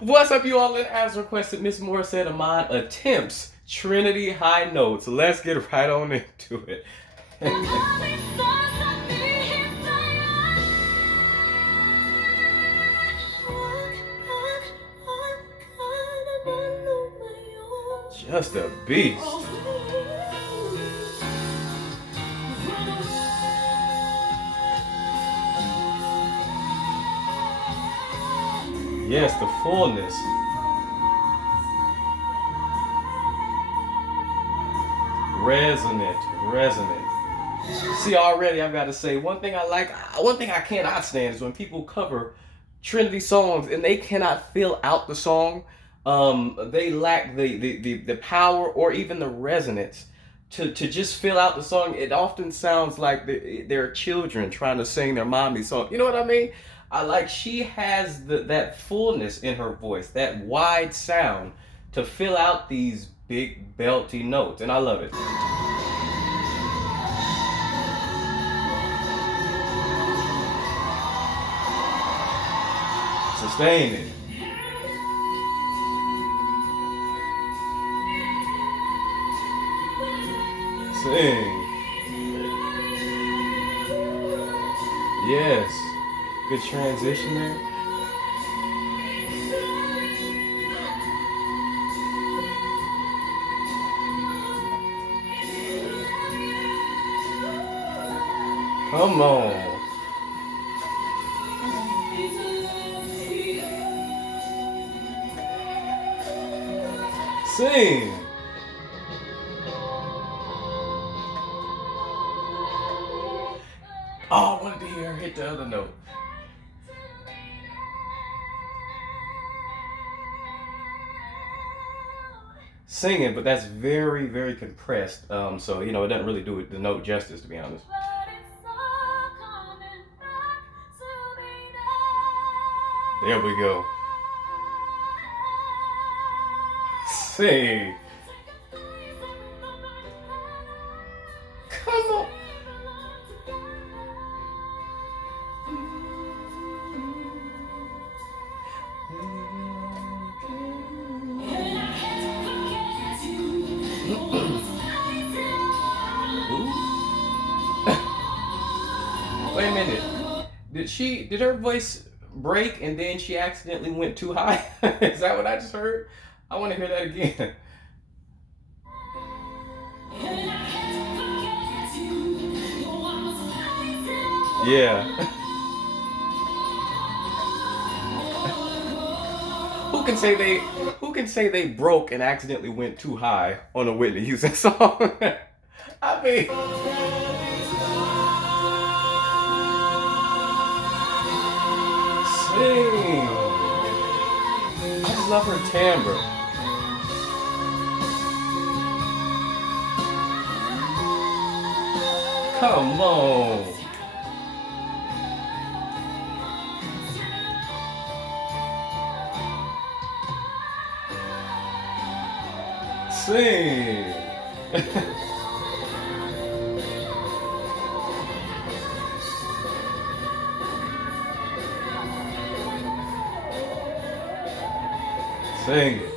What's up, you all? And as requested, Miss Morissette Amon attempts Trinity high notes. Let's get right on into it. Just a beast. Yes, the fullness. Resonant. See, already I've got to say one thing one thing I cannot stand is when people cover Trinity songs and they cannot fill out the song. They lack the power or even the resonance to just fill out the song. It often sounds like they're children trying to sing their mommy song. You know what I mean? She has that fullness in her voice, that wide sound to fill out these big belty notes, and I love it. Sustain it. Sing. Yes. Good transition there. Come on. Sing. Oh, I wanted to hear her hit the other note. Singing, but that's very, very compressed. So it doesn't really do the note justice, to be honest. There we go. Sing. Come on. Wait a minute. Did her voice break and then she accidentally went too high? Is that what I just heard? I want to hear that again. Yeah. Who can say they broke and accidentally went too high on a Whitney Houston song? I mean, sing. I just love her timbre. Come on. Sing. Sing it.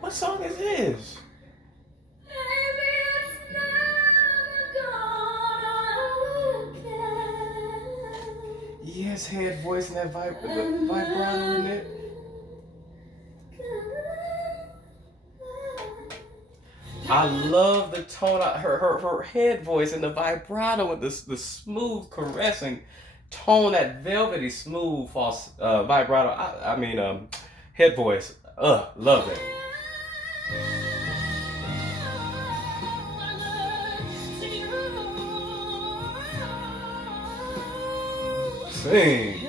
What song is this? Yes, head voice and that vibrato in it. I love the tone, her head voice and the vibrato with the smooth caressing tone, that velvety smooth false vibrato. Head voice. Love it. Sing.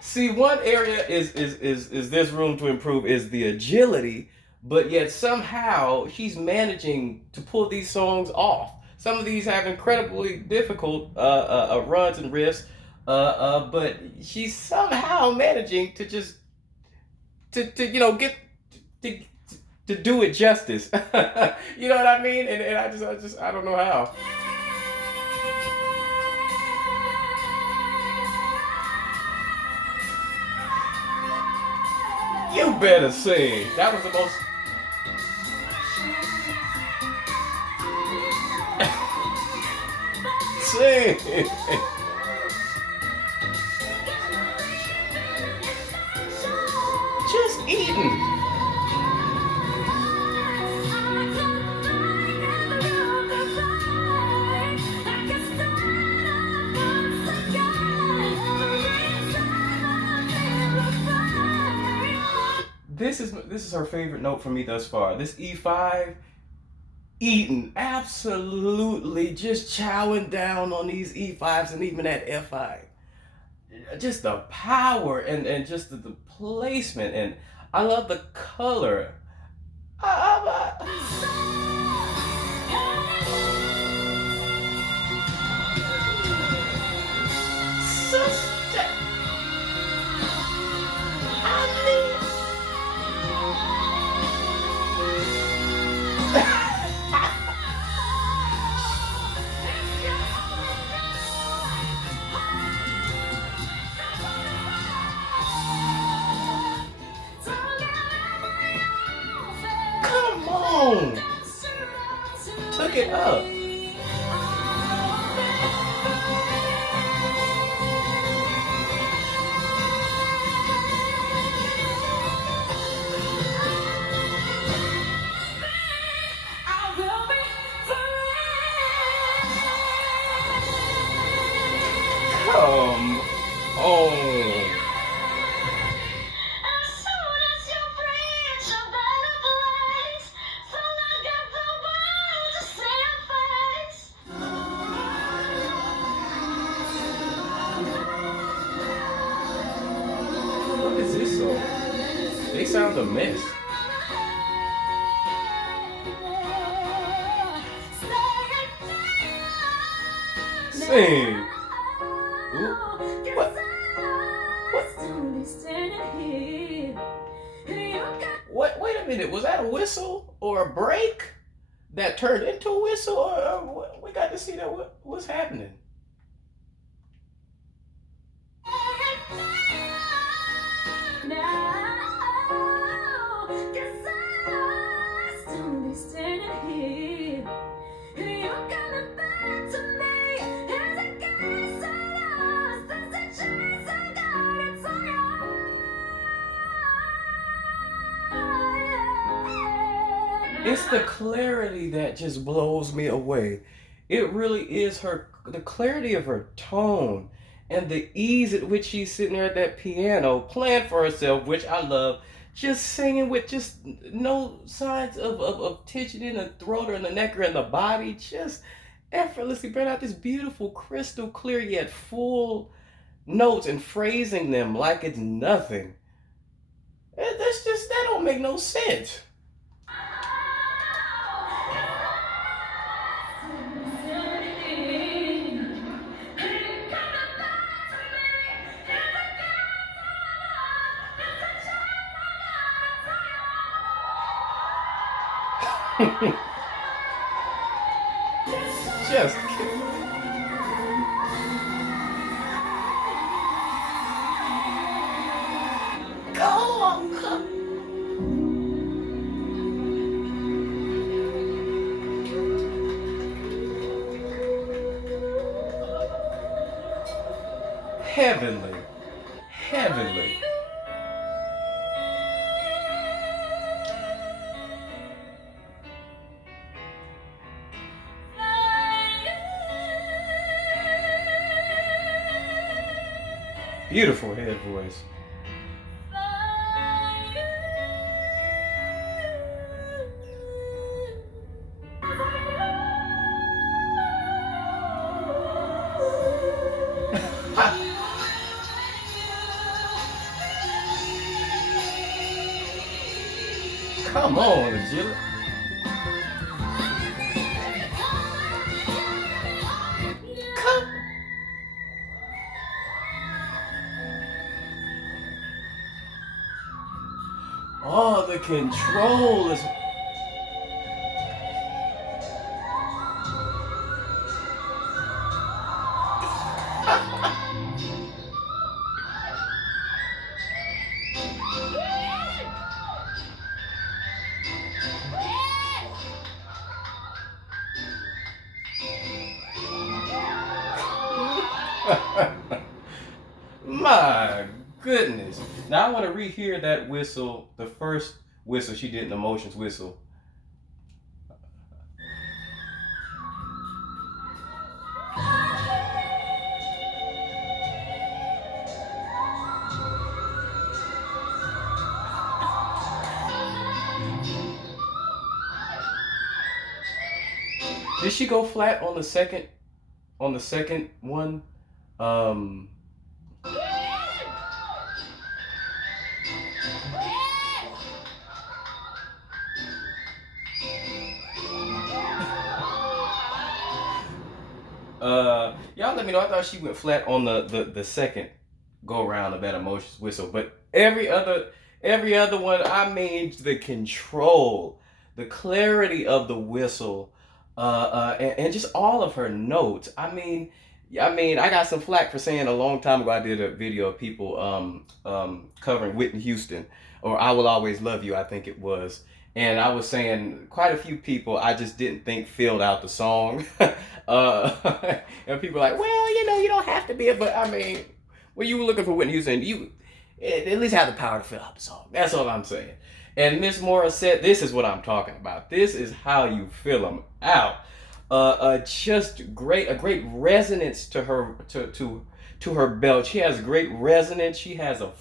See, one area is there's room to improve is the agility but yet somehow she's managing to pull these songs off. Some of these have incredibly difficult runs and riffs, but she's somehow managing to just to get to to do it justice. You know what I mean? And I don't know how. You better sing. That was the most. Sing. Just eating. This is her favorite note for me thus far. This E5, eating, absolutely just chowing down on these E5s and even that F5. Just the power and just the placement, and I love the color. Sister, I need. Come on, took it up. Come on. What is this song? They sound a mess. Sing. Ooh. What? What? Wait a minute. Was that a whistle or a break that turned into a whistle? Or we got to see that. What's happening? It's the clarity that just blows me away. It really is the clarity of her tone and the ease at which she's sitting there at that piano playing for herself, which I love, just singing with just no signs of tension in the throat or in the neck or in the body, just effortlessly bring out this beautiful, crystal clear yet full notes and phrasing them like it's nothing. That don't make no sense. Just go on, come. Heavenly, heavenly. Beautiful head voice. Come Come on, agility. Come. Oh, the control is. My goodness. Now I want to rehear that whistle, the first whistle she did in Emotions whistle. Did she go flat on the second one? Um Y'all let me know. I thought she went flat on the second go around of that Emotions whistle, but every other one, I mean, the control, the clarity of the whistle, and just all of her notes. I mean, I got some flack for saying a long time ago I did a video of people covering Whitney Houston or "I Will Always Love You," I think it was. And I was saying quite a few people I just didn't think filled out the song. And people are like, well, you don't have to be it, but I mean, when you were looking for Whitney Houston, you at least have the power to fill out the song. That's all I'm saying. And Miss Morissette, this is what I'm talking about. This is how you fill them out. Just great, a great resonance to her to her belt. She has great resonance. She has a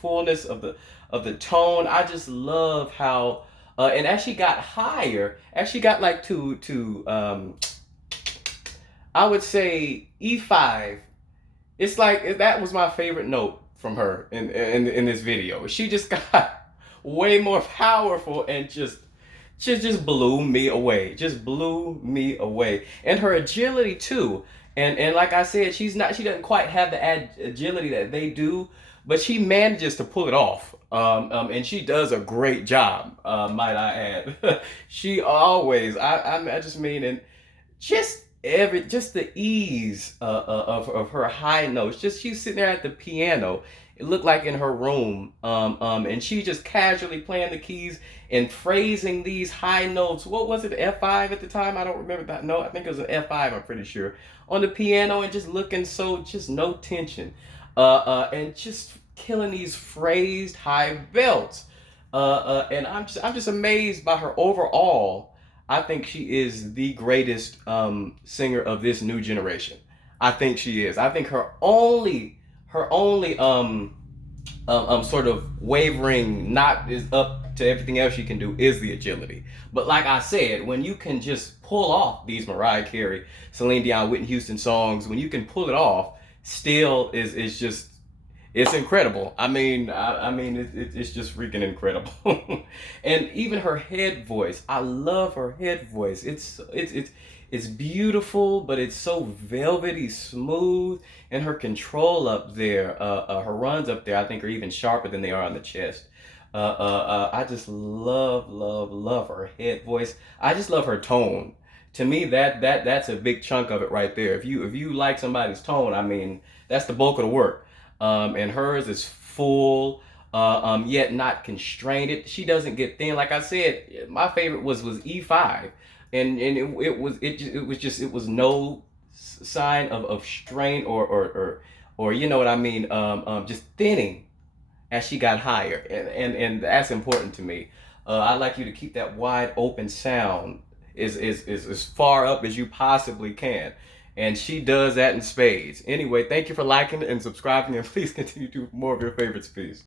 fullness of the tone. I just love how. And as she got higher, as she got like to I would say E5. It's like that was my favorite note from her in this video. She just got way more powerful and just blew me away. Just blew me away. And her agility too. And like I said, she doesn't quite have the agility that they do, but she manages to pull it off. And she does a great job, might I add. She always, I just mean, and just the ease of her high notes. Just she's sitting there at the piano. It looked like in her room, and she just casually playing the keys and phrasing these high notes. What was it, F5 at the time? I don't remember that. No, I think it was an F5. I'm pretty sure on the piano, and just looking so just no tension, and just killing these phrased high belts. And I'm just amazed by her overall. I think she is the greatest singer of this new generation. I think she is. I think her only sort of wavering knot is up to everything else she can do is the agility. But like I said, when you can just pull off these Mariah Carey, Celine Dion, Whitney Houston songs, when you can pull it off, still is just it's incredible. It's just freaking incredible. And even her head voice, I love her head voice. It's beautiful, but it's so velvety smooth, and her control up there, her runs up there, I think are even sharper than they are on the chest. I just love her head voice. I just love her tone. To me, that's a big chunk of it right there. If you like somebody's tone, I mean, that's the bulk of the work. And hers is full, yet not constrained. She doesn't get thin. Like I said, my favorite was E5, and it was no sign of strain or you know what I mean, just thinning as she got higher, and that's important to me. I like you to keep that wide open sound as far up as you possibly can. And she does that in spades. Anyway, thank you for liking and subscribing, and please continue to do more of your favorites. Peace.